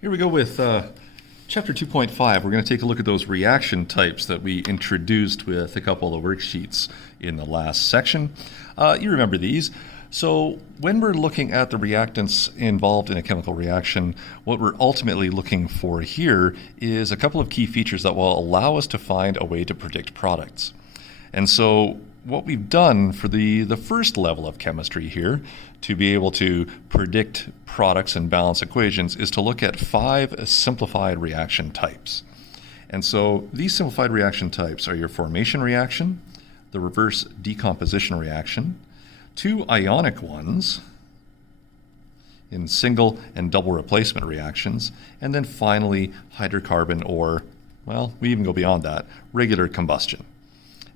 Here we go with Chapter 2.5. We're going to take a look at those reaction types that we introduced with a couple of worksheets in the last section. You remember these. So when we're looking at the reactants involved in a chemical reaction, what we're ultimately looking for here is a couple of key features that will allow us to find a way to predict products. And so what we've done for the first level of chemistry here to be able to predict products and balance equations is to look at 5 simplified reaction types. And so these simplified reaction types are your formation reaction, the reverse decomposition reaction, 2 ionic ones in single and double replacement reactions, and then finally hydrocarbon or, well, we even go beyond that, regular combustion.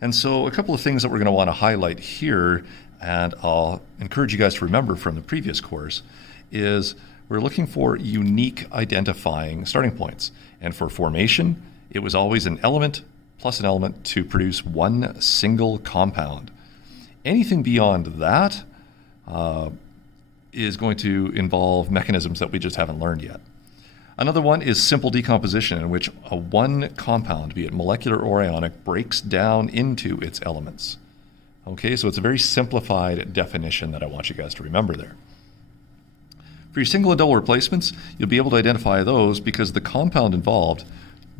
And so a couple of things that we're going to want to highlight here, and I'll encourage you guys to remember from the previous course, is we're looking for unique identifying starting points. And for formation, it was always an element plus an element to produce one single compound. Anything beyond that is going to involve mechanisms that we just haven't learned yet. Another one is simple decomposition, in which one compound, be it molecular or ionic, breaks down into its elements. Okay, so it's a very simplified definition that I want you guys to remember there. For your single and double replacements, you'll be able to identify those because the compound involved,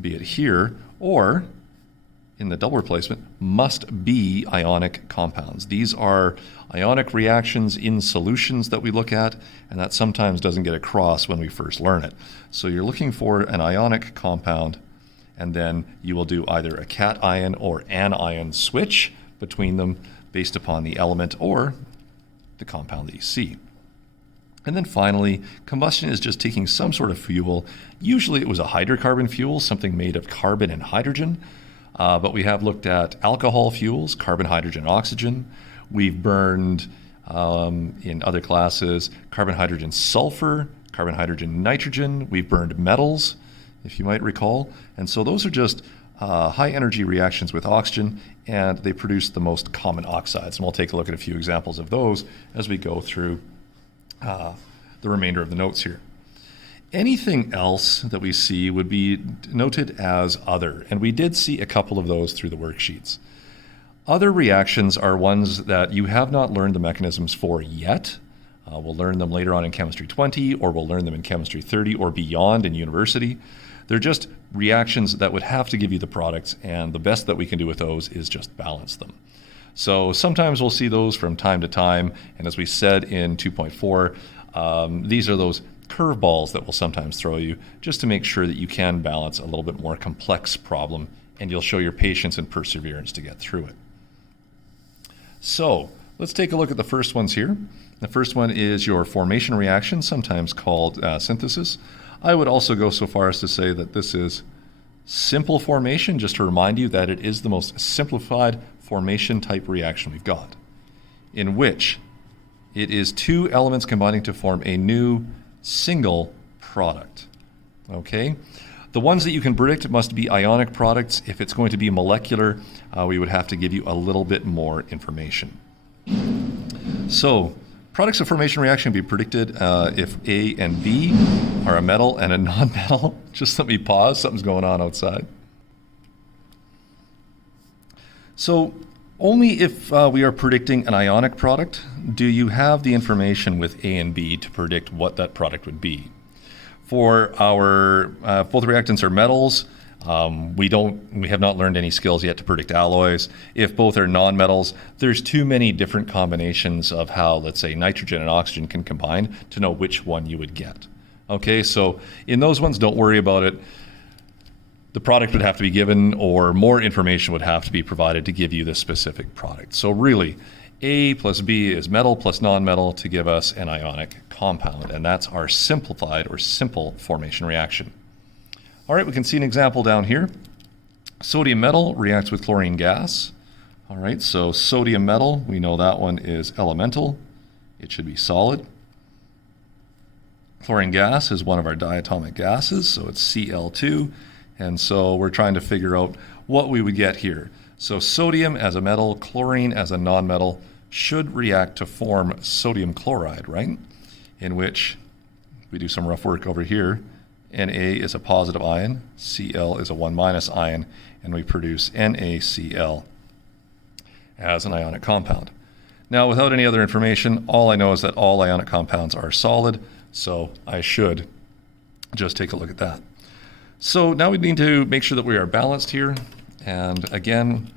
be it here or in the double replacement, must be ionic compounds. These are ionic reactions in solutions that we look at, and that sometimes doesn't get across when we first learn it. So you're looking for an ionic compound, and then you will do either a cation or anion switch between them based upon the element or the compound that you see. And then finally, combustion is just taking some sort of fuel. Usually it was a hydrocarbon fuel, something made of carbon and hydrogen. But we have looked at alcohol fuels, carbon, hydrogen, oxygen. We've burned, in other classes, carbon, hydrogen, sulfur, carbon, hydrogen, nitrogen. We've burned metals, if you might recall. And so those are just high energy reactions with oxygen, and they produce the most common oxides. And we'll take a look at a few examples of those as we go through the remainder of the notes here. Anything else that we see would be noted as other, and we did see a couple of those through the worksheets. Other reactions are ones that you have not learned the mechanisms for yet. We'll learn them later on in Chemistry 20, or we'll learn them in Chemistry 30 or beyond in university. They're just reactions that would have to give you the products, and the best that we can do with those is just balance them. So sometimes we'll see those from time to time, and as we said in 2.4, these are those curveballs that will sometimes throw you just to make sure that you can balance a little bit more complex problem, and you'll show your patience and perseverance to get through it. So let's take a look at the first ones here. The first one is your formation reaction, sometimes called synthesis. I would also go so far as to say that this is simple formation, just to remind you that it is the most simplified formation type reaction we've got, in which it is 2 elements combining to form a new single product. Okay? The ones that you can predict must be ionic products. If it's going to be molecular, we would have to give you a little bit more information. So, products of formation reaction can be predicted if A and B are a metal and a non-metal. Just let me pause, something's going on outside. So, only if we are predicting an ionic product do you have the information with A and B to predict what that product would be. For our both reactants are metals, we have not learned any skills yet to predict alloys. If both are non-metals, there's too many different combinations of how, let's say, nitrogen and oxygen can combine to know which one you would get. Okay, so in those ones, don't worry about it. The product would have to be given, or more information would have to be provided to give you the specific product. So really, A plus B is metal plus non-metal to give us an ionic compound, and that's our simplified or simple formation reaction. All right, we can see an example down here. Sodium metal reacts with chlorine gas. All right, so sodium metal, we know that one is elemental. It should be solid. Chlorine gas is one of our diatomic gases, so it's Cl2. And so we're trying to figure out what we would get here. So sodium as a metal, chlorine as a nonmetal should react to form sodium chloride, right? In which we do some rough work over here. Na is a positive ion, Cl is a 1 minus ion, and we produce NaCl as an ionic compound. Now, without any other information, all I know is that all ionic compounds are solid, so I should just take a look at that. So now we need to make sure that we are balanced here, and again,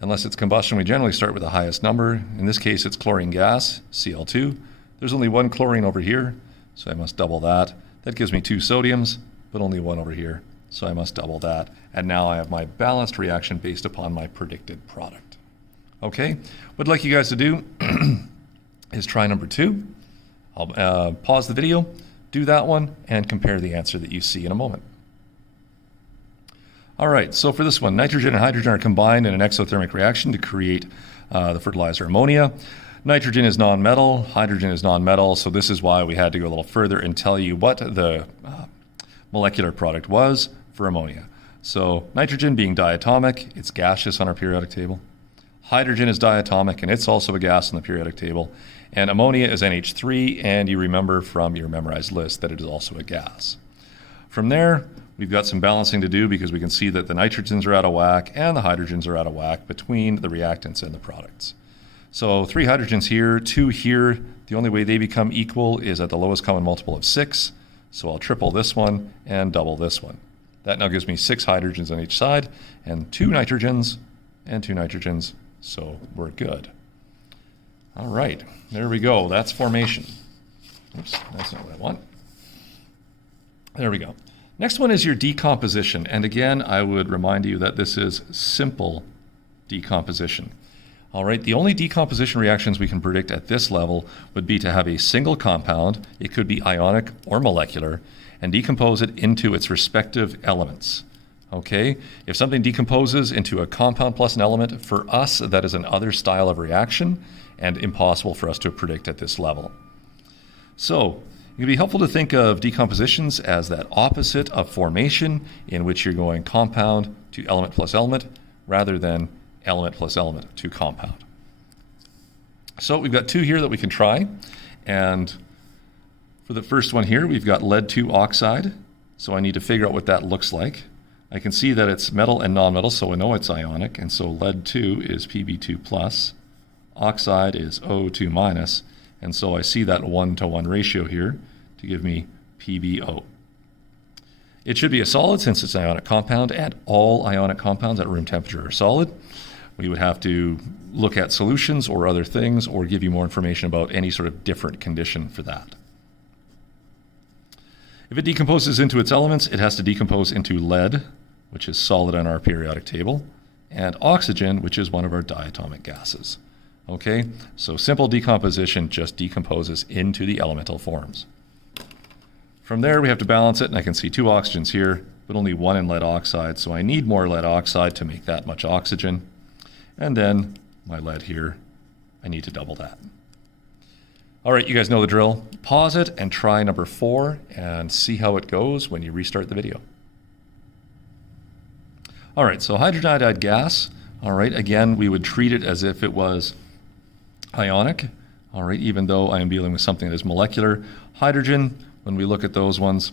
unless it's combustion, we generally start with the highest number. In this case, it's chlorine gas, Cl2. There's only one chlorine over here, so I must double that. That gives me 2 sodiums, but only one over here, so I must double that. And now I have my balanced reaction based upon my predicted product. Okay, what I'd like you guys to do is try number 2. I'll pause the video, do that one, and compare the answer that you see in a moment. All right, so for this one, nitrogen and hydrogen are combined in an exothermic reaction to create the fertilizer ammonia. Nitrogen is nonmetal, hydrogen is nonmetal, so this is why we had to go a little further and tell you what the molecular product was for ammonia. So nitrogen being diatomic, it's gaseous on our periodic table. Hydrogen is diatomic, and it's also a gas on the periodic table. And ammonia is NH3, and you remember from your memorized list that it is also a gas. From there, we've got some balancing to do because we can see that the nitrogens are out of whack and the hydrogens are out of whack between the reactants and the products. So 3 hydrogens here, 2 here. The only way they become equal is at the lowest common multiple of 6. So I'll triple this one and double this one. That now gives me 6 hydrogens on each side and 2 nitrogens and 2 nitrogens. So we're good. All right, there we go. That's formation. Oops, that's not what I want. There we go. Next one is your decomposition. And again, I would remind you that this is simple decomposition. All right, the only decomposition reactions we can predict at this level would be to have a single compound, it could be ionic or molecular, and decompose it into its respective elements. Okay, if something decomposes into a compound plus an element, for us, that is another style of reaction and impossible for us to predict at this level. So, it can be helpful to think of decompositions as that opposite of formation, in which you're going compound to element plus element, rather than element plus element to compound. So we've got 2 here that we can try, and for the first one here, we've got lead 2 oxide, so I need to figure out what that looks like. I can see that it's metal and nonmetal, so I know it's ionic, and so lead 2 is Pb2 plus, oxide is O2 minus, and so I see that 1-to-1 ratio here to give me PbO. It should be a solid since it's an ionic compound, and all ionic compounds at room temperature are solid. We would have to look at solutions or other things, or give you more information about any sort of different condition for that. If it decomposes into its elements, it has to decompose into lead, which is solid on our periodic table, and oxygen, which is one of our diatomic gases. Okay, so simple decomposition just decomposes into the elemental forms. From there, we have to balance it, and I can see 2 oxygens here, but only 1 in lead oxide, so I need more lead oxide to make that much oxygen. And then my lead here, I need to double that. All right, you guys know the drill. Pause it and try number 4 and see how it goes when you restart the video. All right, so hydrogen iodide gas. All right, again, we would treat it as if it was ionic. All right, even though I am dealing with something that is molecular. Hydrogen, when we look at those ones,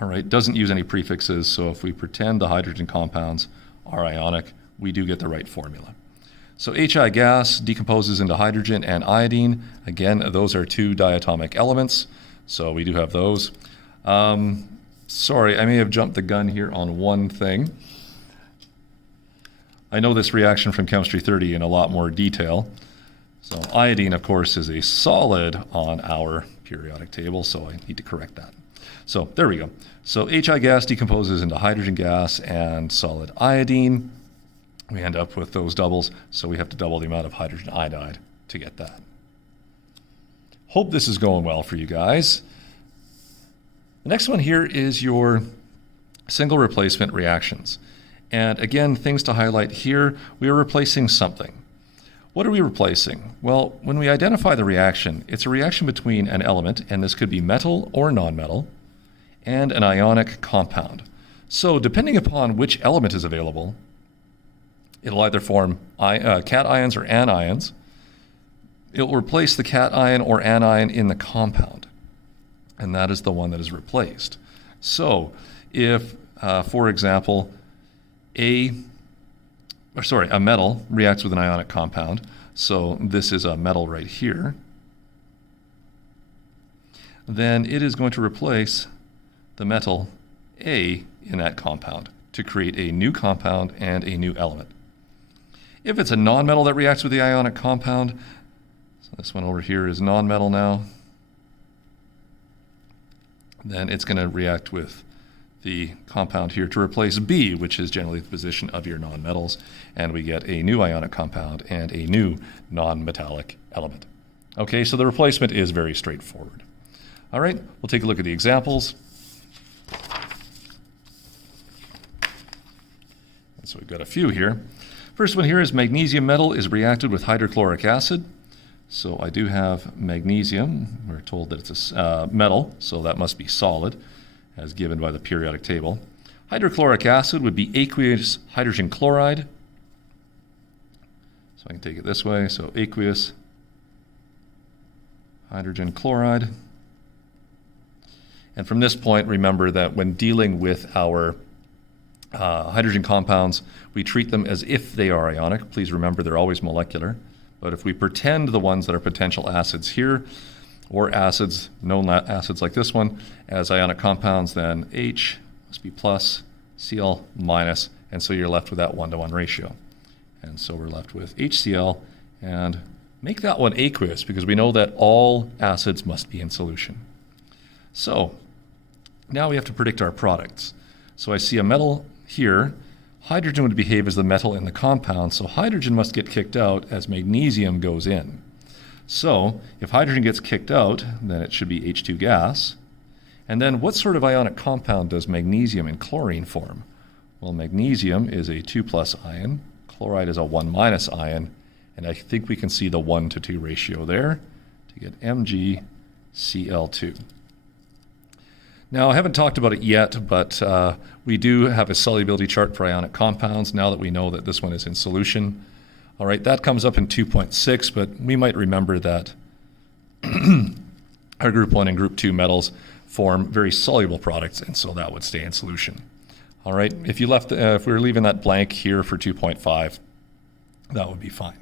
all right, doesn't use any prefixes, so if we pretend the hydrogen compounds are ionic, we do get the right formula. So HI gas decomposes into hydrogen and iodine. Again, those are 2 diatomic elements, so we do have those. Sorry, I may have jumped the gun here on one thing. I know this reaction from Chemistry 30 in a lot more detail. So iodine, of course, is a solid on our periodic table, so I need to correct that. So there we go. So HI gas decomposes into hydrogen gas and solid iodine. We end up with those doubles, so we have to double the amount of hydrogen iodide to get that. Hope this is going well for you guys. The next one here is your single replacement reactions. And again, things to highlight here, we are replacing something. What are we replacing? Well, when we identify the reaction, it's a reaction between an element, and this could be metal or nonmetal, and an ionic compound. So depending upon which element is available, it'll either form cations or anions. It will replace the cation or anion in the compound, and that is the one that is replaced. So if, for example, a metal reacts with an ionic compound, so this is a metal right here, then it is going to replace the metal A in that compound to create a new compound and a new element. If it's a nonmetal that reacts with the ionic compound, so this one over here is nonmetal now, then it's going to react with the compound here to replace B, which is generally the position of your nonmetals, and we get a new ionic compound and a new non-metallic element. Okay, so the replacement is very straightforward. All right, we'll take a look at the examples. And so we've got a few here. First one here is magnesium metal is reacted with hydrochloric acid. So I do have magnesium. We're told that it's a metal, so that must be solid, as given by the periodic table. Hydrochloric acid would be aqueous hydrogen chloride. So I can take it this way. So aqueous hydrogen chloride. And from this point, remember that when dealing with our hydrogen compounds, we treat them as if they are ionic. Please remember they're always molecular. But if we pretend the ones that are potential acids here, or acids, known acids like this one, as ionic compounds, then H must be plus, Cl minus, and so you're left with that 1-to-1 ratio. And so we're left with HCl, and make that one aqueous, because we know that all acids must be in solution. So now we have to predict our products. So I see a metal here. Hydrogen would behave as the metal in the compound, so hydrogen must get kicked out as magnesium goes in. So if hydrogen gets kicked out, then it should be H2 gas. And then what sort of ionic compound does magnesium and chlorine form? Well, magnesium is a 2+ ion, chloride is a 1- ion, and I think we can see the 1-to-2 ratio there to get MgCl2. Now, I haven't talked about it yet, but we do have a solubility chart for ionic compounds now that we know that this one is in solution. All right, that comes up in 2.6, but we might remember that our group 1 and group 2 metals form very soluble products, and so that would stay in solution. All right, if we were leaving that blank here for 2.5, that would be fine.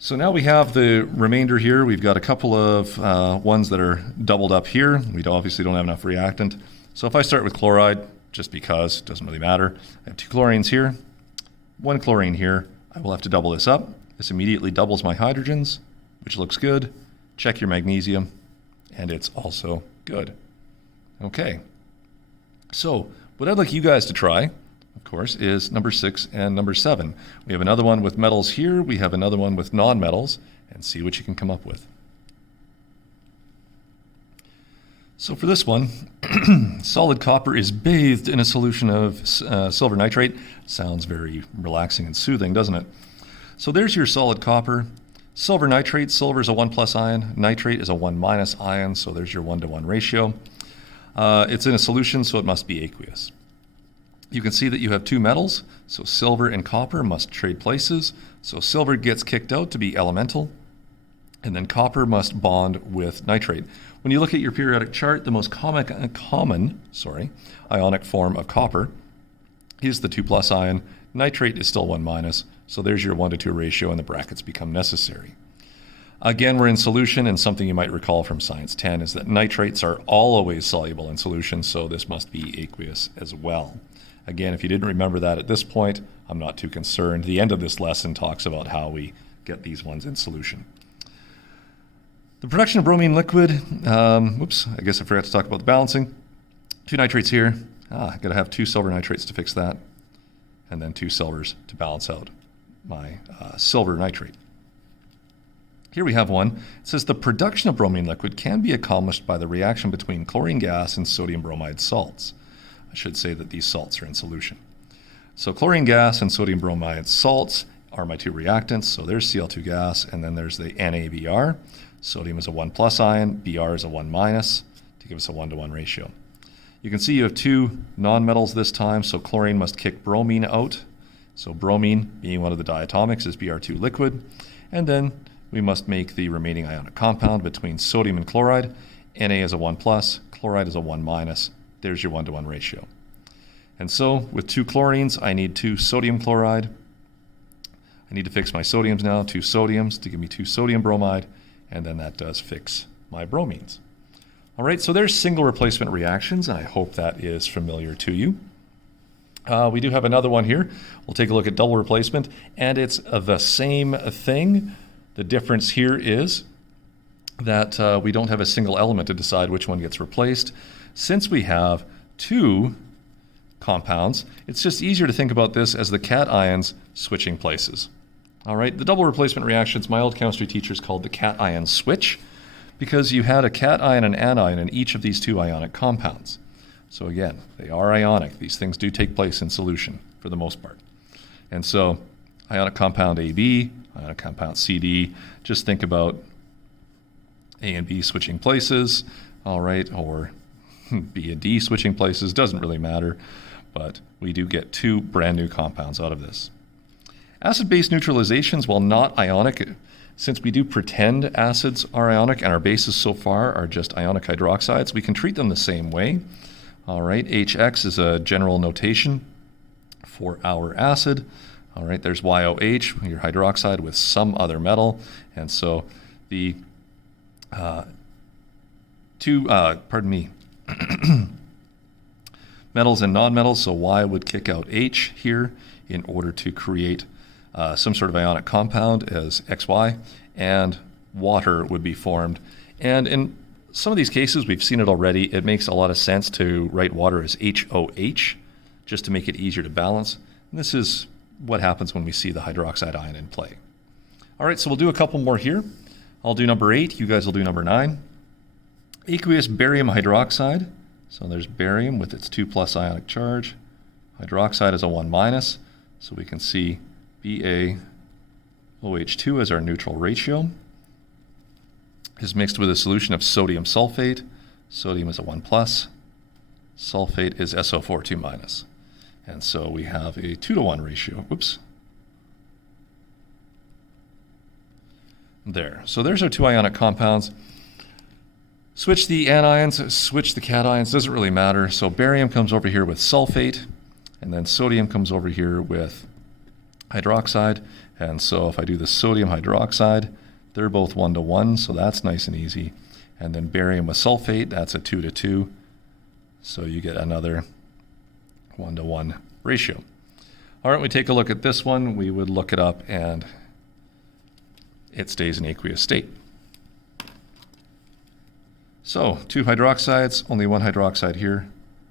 So now we have the remainder here. We've got a couple of ones that are doubled up here. We obviously don't have enough reactant. So if I start with chloride, just because, it doesn't really matter. I have 2 chlorines here, 1 chlorine here. I will have to double this up. This immediately doubles my hydrogens, which looks good. Check your magnesium, and it's also good. Okay. So what I'd like you guys to try, of course, is number 6 and number 7. We have another one with metals here. We have another one with nonmetals, and see what you can come up with. So for this one, solid copper is bathed in a solution of silver nitrate. Sounds very relaxing and soothing, doesn't it? So there's your solid copper. Silver nitrate, silver is a 1+ ion, nitrate is a 1- ion, so there's your 1-to-1 ratio. It's in a solution, so it must be aqueous. You can see that you have 2 metals, so silver and copper must trade places. So silver gets kicked out to be elemental, and then copper must bond with nitrate. When you look at your periodic chart, the most common ionic form of copper is the 2+ ion. Nitrate is still 1-, so there's your 1-to-2 ratio, and the brackets become necessary. Again, we're in solution, and something you might recall from Science 10 is that nitrates are always soluble in solution, so this must be aqueous as well. Again, if you didn't remember that at this point, I'm not too concerned. The end of this lesson talks about how we get these ones in solution. The production of bromine liquid, oops, I guess I forgot to talk about the balancing. 2 nitrates here. I got to have 2 silver nitrates to fix that, and then 2 silvers to balance out my silver nitrate. Here we have one. It says the production of bromine liquid can be accomplished by the reaction between chlorine gas and sodium bromide salts. I should say that these salts are in solution. So chlorine gas and sodium bromide salts are my 2 reactants. So there's Cl2 gas, and then there's the NaBr. Sodium is a 1+ ion, Br is a 1- to give us a 1-to-1 ratio. You can see you have 2 nonmetals this time, so chlorine must kick bromine out. So bromine, being one of the diatomics, is Br2 liquid. And then we must make the remaining ionic compound between sodium and chloride. Na is a 1+, chloride is a 1-, there's your 1-to-1 ratio. And so with 2 chlorines, I need 2 sodium chloride. I need to fix my sodiums now, 2 sodiums to give me 2 sodium bromide, and then that does fix my bromines. All right, so there's single replacement reactions. I hope that is familiar to you. We do have another one here. We'll take a look at double replacement, and it's the same thing. The difference here is that we don't have a single element to decide which one gets replaced. Since we have 2 compounds, it's just easier to think about this as the cations switching places. All right, the double replacement reactions, my old chemistry teachers called the cation switch, because you had a cation and an anion in each of these 2 ionic compounds. So again, they are ionic. These things do take place in solution for the most part. And so ionic compound AB, ionic compound CD, just think about A and B switching places, all right, or B and D switching places, doesn't really matter, but we do get 2 brand new compounds out of this. Acid-base neutralizations, while not ionic, since we do pretend acids are ionic and our bases so far are just ionic hydroxides, we can treat them the same way. All right, HX is a general notation for our acid. All right, there's YOH, your hydroxide with some other metal. And so the metals and nonmetals, so Y would kick out H here in order to create some sort of ionic compound as XY, and water would be formed. And in some of these cases, we've seen it already, it makes a lot of sense to write water as HOH, just to make it easier to balance. And this is what happens when we see the hydroxide ion in play. All right, so we'll do a couple more here. I'll do number 8, you guys will do number 9. Aqueous barium hydroxide. So there's barium with its 2+ ionic charge. Hydroxide is a 1-, so we can see BaOH2 as our neutral ratio. Is mixed with a solution of sodium sulfate. Sodium is a 1+. Sulfate is SO4 2-. And so we have a 2-to-1 ratio. Whoops. There. So there's our 2 ionic compounds. Switch the anions, switch the cations, doesn't really matter. So barium comes over here with sulfate, and then sodium comes over here with hydroxide. And so if I do the sodium hydroxide, they're both 1-to-1, so that's nice and easy. And then barium with sulfate, that's a 2-to-2. So you get another 1-to-1 ratio. All right, we take a look at this one. We would look it up, and it stays in aqueous state. So 2 hydroxides, only 1 hydroxide here.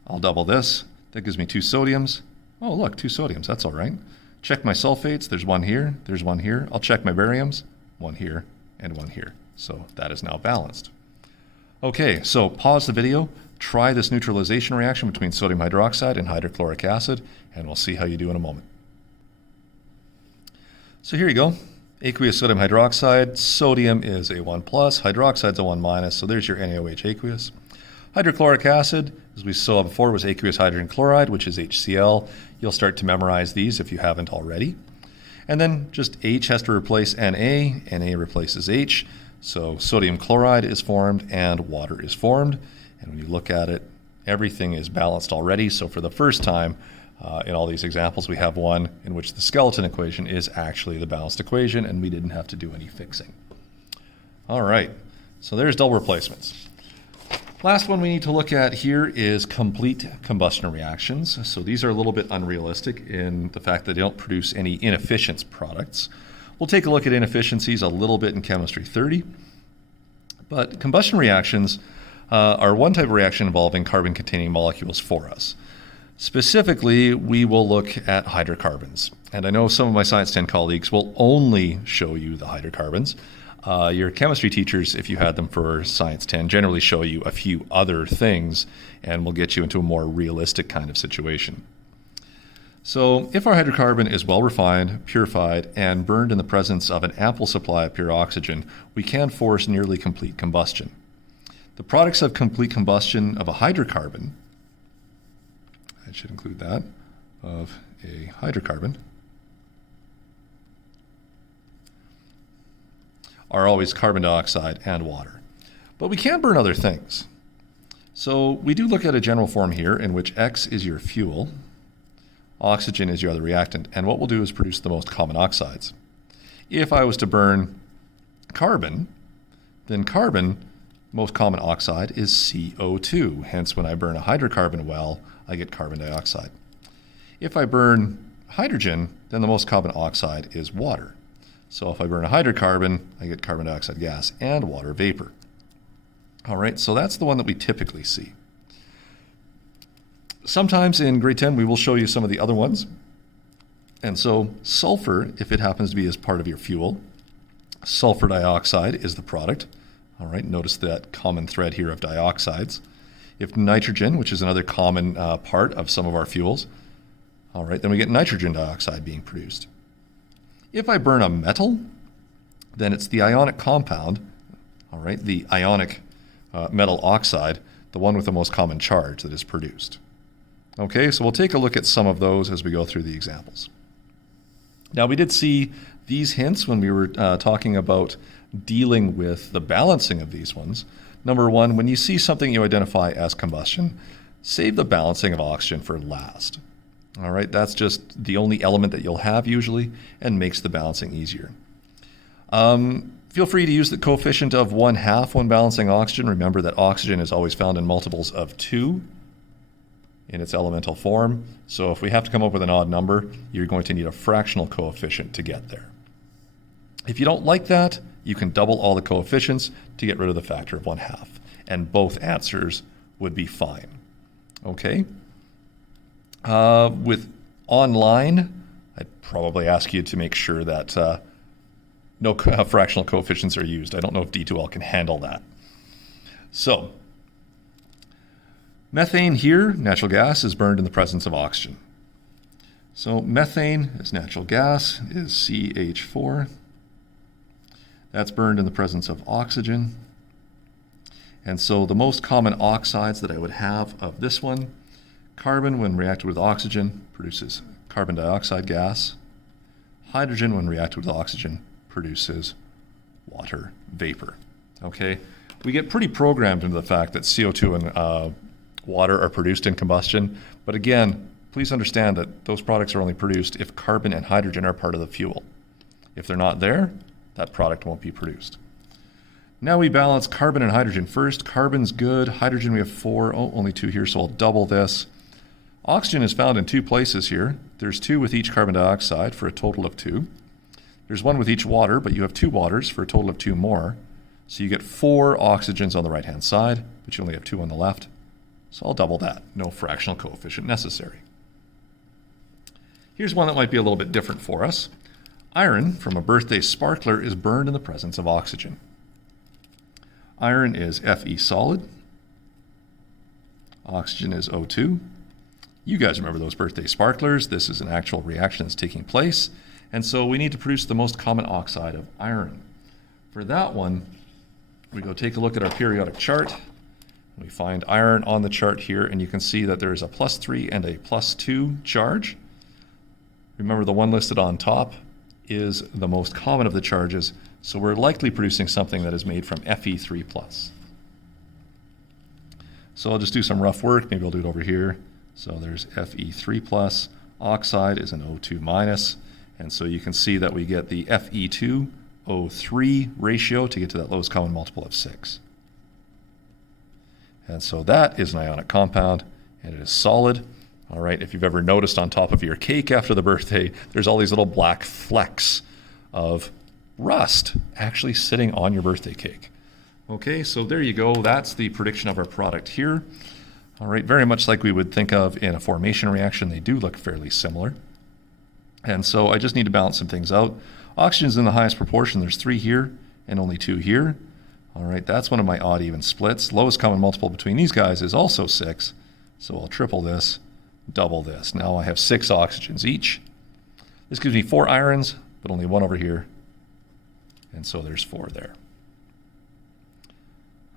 I'll double this. That gives me 2 sodiums. Oh, look, 2 sodiums. That's all right. Check my sulfates. There's 1 here. There's 1 here. I'll check my bariums. 1 here and 1 here. So that is now balanced. Okay, so pause the video. Try this neutralization reaction between sodium hydroxide and hydrochloric acid, and we'll see how you do in a moment. So here you go. Aqueous sodium hydroxide. Sodium is a 1+, hydroxide is a 1-, so there's your NaOH aqueous. Hydrochloric acid, as we saw before, was aqueous hydrogen chloride, which is HCl. You'll start to memorize these if you haven't already. And then just H has to replace Na. Na replaces H. So sodium chloride is formed and water is formed. And when you look at it, everything is balanced already. So for the first time in all these examples, we have one in which the skeleton equation is actually the balanced equation, and we didn't have to do any fixing. All right, so there's double replacements. Last one we need to look at here is complete combustion reactions. So these are a little bit unrealistic in the fact that they don't produce any inefficient products. We'll take a look at inefficiencies a little bit in Chemistry 30. But combustion reactions are one type of reaction involving carbon-containing molecules for us. Specifically, we will look at hydrocarbons. And I know some of my Science 10 colleagues will only show you the hydrocarbons. Your chemistry teachers, if you had them for Science 10, generally show you a few other things and will get you into a more realistic kind of situation. So if our hydrocarbon is well refined, purified, and burned in the presence of an ample supply of pure oxygen, we can force nearly complete combustion. The products of complete combustion of a hydrocarbon, I should include that, of a hydrocarbon, are always carbon dioxide and water. But we can burn other things. So we do look at a general form here in which X is your fuel, oxygen is your other reactant, and what we'll do is produce the most common oxides. If I was to burn carbon, then carbon, most common oxide, is CO2. Hence, when I burn a hydrocarbon well, I get carbon dioxide. If I burn hydrogen, then the most common oxide is water. So if I burn a hydrocarbon, I get carbon dioxide gas and water vapor. All right, so that's the one that we typically see. Sometimes in grade 10, we will show you some of the other ones. And so sulfur, if it happens to be as part of your fuel, sulfur dioxide is the product. All right, notice that common thread here of dioxides. If nitrogen, which is another common part of some of our fuels, all right, then we get nitrogen dioxide being produced. If I burn a metal, then it's the ionic compound, all right, the ionic metal oxide, the one with the most common charge that is produced. Okay, so we'll take a look at some of those as we go through the examples. Now, we did see these hints when we were talking about dealing with the balancing of these ones. Number one, when you see something you identify as combustion, save the balancing of oxygen for last. All right, that's just the only element that you'll have usually and makes the balancing easier. Feel free to use the coefficient of 1/2 when balancing oxygen. Remember that oxygen is always found in multiples of 2 in its elemental form. So if we have to come up with an odd number, you're going to need a fractional coefficient to get there. If you don't like that, you can double all the coefficients to get rid of the factor of 1/2, and both answers would be fine. Okay? With online, I'd probably ask you to make sure that no fractional coefficients are used. I don't know if D2L can handle that. So, methane here, natural gas, is burned in the presence of oxygen. So methane is natural gas, is CH4. That's burned in the presence of oxygen. And so the most common oxides that I would have of this one, carbon when reacted with oxygen produces carbon dioxide gas. Hydrogen when reacted with oxygen produces water vapor. Okay, we get pretty programmed into the fact that CO2 and water are produced in combustion, but again, please understand that those products are only produced if carbon and hydrogen are part of the fuel. If they're not there, that product won't be produced. Now we balance carbon and hydrogen first. Carbon's good, hydrogen we have 4, only 2 here, so I'll double this. Oxygen is found in 2 places here. There's 2 with each carbon dioxide for a total of 2. There's 1 with each water, but you have 2 waters for a total of 2 more. So you get 4 oxygens on the right-hand side, but you only have 2 on the left. So I'll double that. No fractional coefficient necessary. Here's one that might be a little bit different for us. Iron from a birthday sparkler is burned in the presence of oxygen. Iron is Fe solid. Oxygen is O2. You guys remember those birthday sparklers. This is an actual reaction that's taking place. And so we need to produce the most common oxide of iron. For that one, we go take a look at our periodic chart. We find iron on the chart here, and you can see that there is a +3 and a +2 charge. Remember, the one listed on top is the most common of the charges, so we're likely producing something that is made from Fe3+. So I'll just do some rough work. Maybe I'll do it over here. So there's Fe3+. Oxide is an O2-, and so you can see that we get the Fe2O3 ratio to get to that lowest common multiple of 6. And so that is an ionic compound, and it is solid. All right, if you've ever noticed on top of your cake after the birthday, there's all these little black flecks of rust actually sitting on your birthday cake. Okay, so there you go. That's the prediction of our product here. All right, very much like we would think of in a formation reaction, they do look fairly similar. And so I just need to balance some things out. Oxygen's in the highest proportion. There's 3 here and only 2 here. All right, that's one of my odd even splits. Lowest common multiple between these guys is also 6. So I'll triple this, double this. Now I have 6 oxygens each. This gives me 4 irons, but only 1 over here. And so there's 4 there.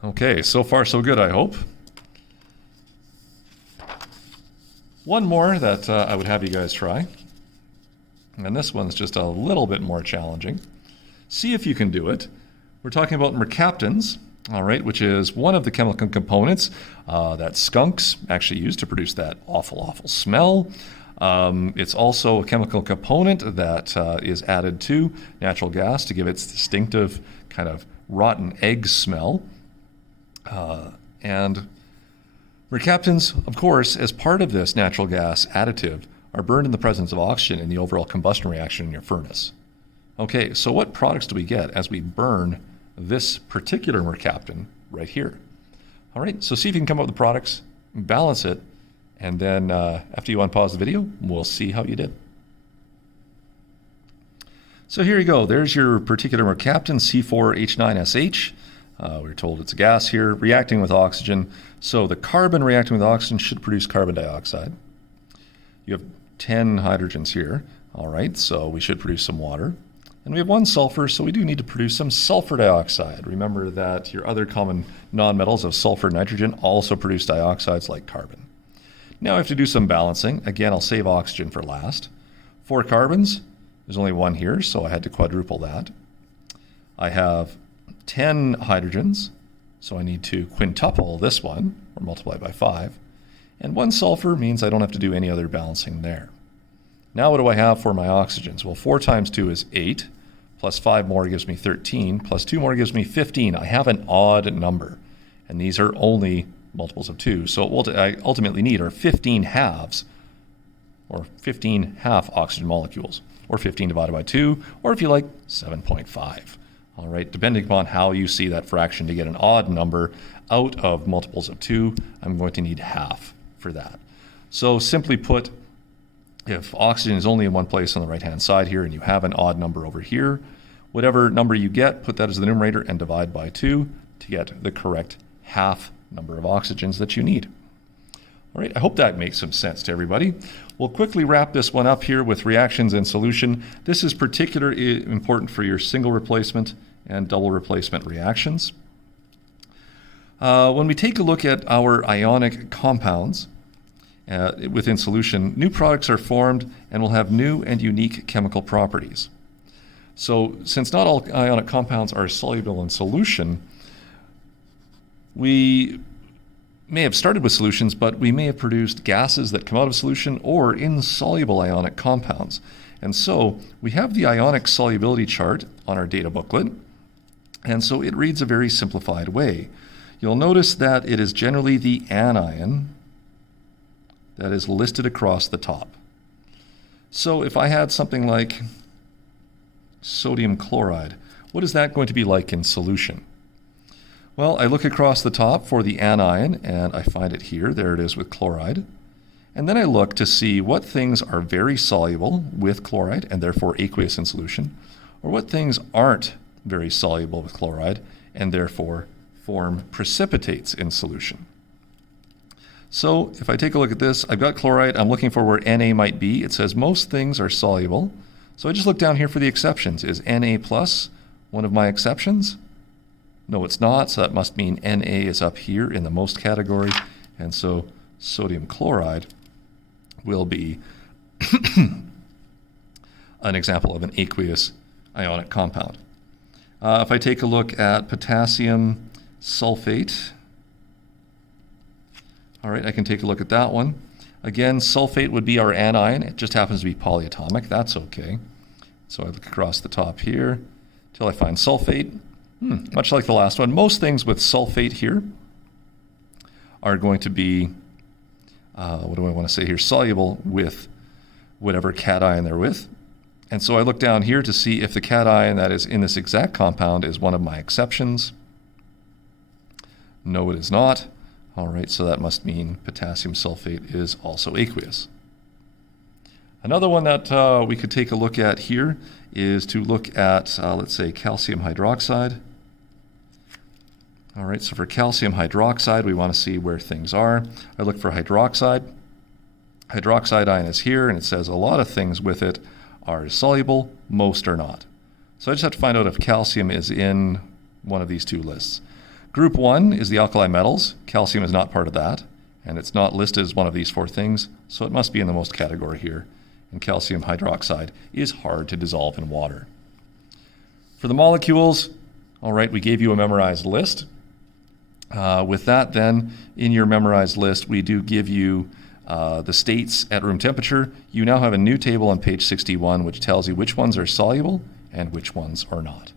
Okay, so far so good, I hope. One more that I would have you guys try. And this one's just a little bit more challenging. See if you can do it. We're talking about mercaptans, all right, which is one of the chemical components that skunks actually use to produce that awful, awful smell. It's also a chemical component that is added to natural gas to give its distinctive kind of rotten egg smell. And mercaptans, of course, as part of this natural gas additive, are burned in the presence of oxygen in the overall combustion reaction in your furnace. Okay, so what products do we get as we burn this particular mercaptan right here? All right, so see if you can come up with the products, balance it, and then after you unpause the video, we'll see how you did. So here you go. There's your particular mercaptan, C4H9SH. We're told it's a gas here, reacting with oxygen. So the carbon reacting with oxygen should produce carbon dioxide. You have 10 hydrogens here. All right, so we should produce some water. And we have 1 sulfur, so we do need to produce some sulfur dioxide. Remember that your other common nonmetals of sulfur and nitrogen also produce dioxides like carbon. Now I have to do some balancing. Again, I'll save oxygen for last. 4 carbons, there's only 1 here, so I had to quadruple that. I have 10 hydrogens, so I need to quintuple this one, or multiply by 5. And 1 sulfur means I don't have to do any other balancing there. Now what do I have for my oxygens? Well, 4 times 2 is 8, plus 5 more gives me 13, plus 2 more gives me 15. I have an odd number, and these are only multiples of 2. So what I ultimately need are 15 halves, or 15 half oxygen molecules, or 15 divided by 2, or if you like, 7.5. All right, depending upon how you see that fraction to get an odd number out of multiples of 2, I'm going to need half for that. So simply put, if oxygen is only in one place on the right-hand side here and you have an odd number over here, whatever number you get, put that as the numerator and divide by 2 to get the correct half number of oxygens that you need. All right, I hope that makes some sense to everybody. We'll quickly wrap this one up here with reactions in solution. This is particularly important for your single replacement and double replacement reactions. When we take a look at our ionic compounds within solution, new products are formed and will have new and unique chemical properties. So since not all ionic compounds are soluble in solution, we may have started with solutions, but we may have produced gases that come out of solution or insoluble ionic compounds. And so we have the ionic solubility chart on our data booklet, and so it reads a very simplified way. You'll notice that it is generally the anion that is listed across the top. So if I had something like sodium chloride, what is that going to be like in solution? Well, I look across the top for the anion, and I find it here. There it is with chloride. And then I look to see what things are very soluble with chloride, and therefore aqueous in solution, or what things aren't very soluble with chloride, and therefore form precipitates in solution. So if I take a look at this, I've got chloride. I'm looking for where Na might be. It says most things are soluble. So I just look down here for the exceptions. Is Na plus one of my exceptions? No, it's not, so that must mean Na is up here in the most category, and so sodium chloride will be an example of an aqueous ionic compound. If I take a look at potassium sulfate, all right, I can take a look at that one. Again, sulfate would be our anion. It just happens to be polyatomic. That's okay. So I look across the top here till I find sulfate. Much like the last one, most things with sulfate here are going to be, what do I want to say here, soluble with whatever cation they're with. And so I look down here to see if the cation that is in this exact compound is one of my exceptions. No, it is not. All right, so that must mean potassium sulfate is also aqueous. Another one that we could take a look at here is to look at, let's say, calcium hydroxide. All right, so for calcium hydroxide, we want to see where things are. I look for hydroxide. Hydroxide ion is here, and it says a lot of things with it are soluble, most are not. So I just have to find out if calcium is in one of these two lists. Group 1 is the alkali metals. Calcium is not part of that, and it's not listed as one of these 4 things, so it must be in the most category here. And calcium hydroxide is hard to dissolve in water. For the molecules, all right, we gave you a memorized list. With that, then, in your memorized list, we do give you the states at room temperature. You now have a new table on page 61, which tells you which ones are soluble and which ones are not.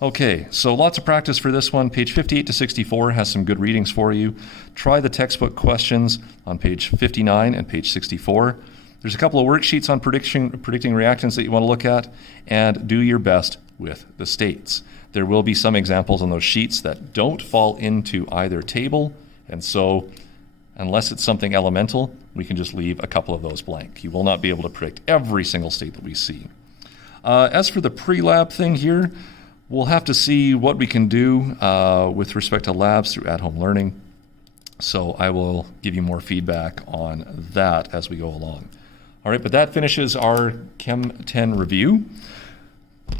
Okay, so lots of practice for this one. Page 58 to 64 has some good readings for you. Try the textbook questions on page 59 and page 64. There's a couple of worksheets on predicting reactants that you want to look at, and do your best with the states. There will be some examples on those sheets that don't fall into either table, and so unless it's something elemental, we can just leave a couple of those blank. You will not be able to predict every single state that we see. As for the pre-lab thing here, we'll have to see what we can do with respect to labs through at-home learning. So I will give you more feedback on that as we go along. All right, but that finishes our Chem 10 review.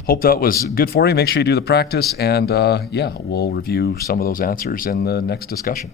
Hope that was good for you. Make sure you do the practice, and yeah, we'll review some of those answers in the next discussion.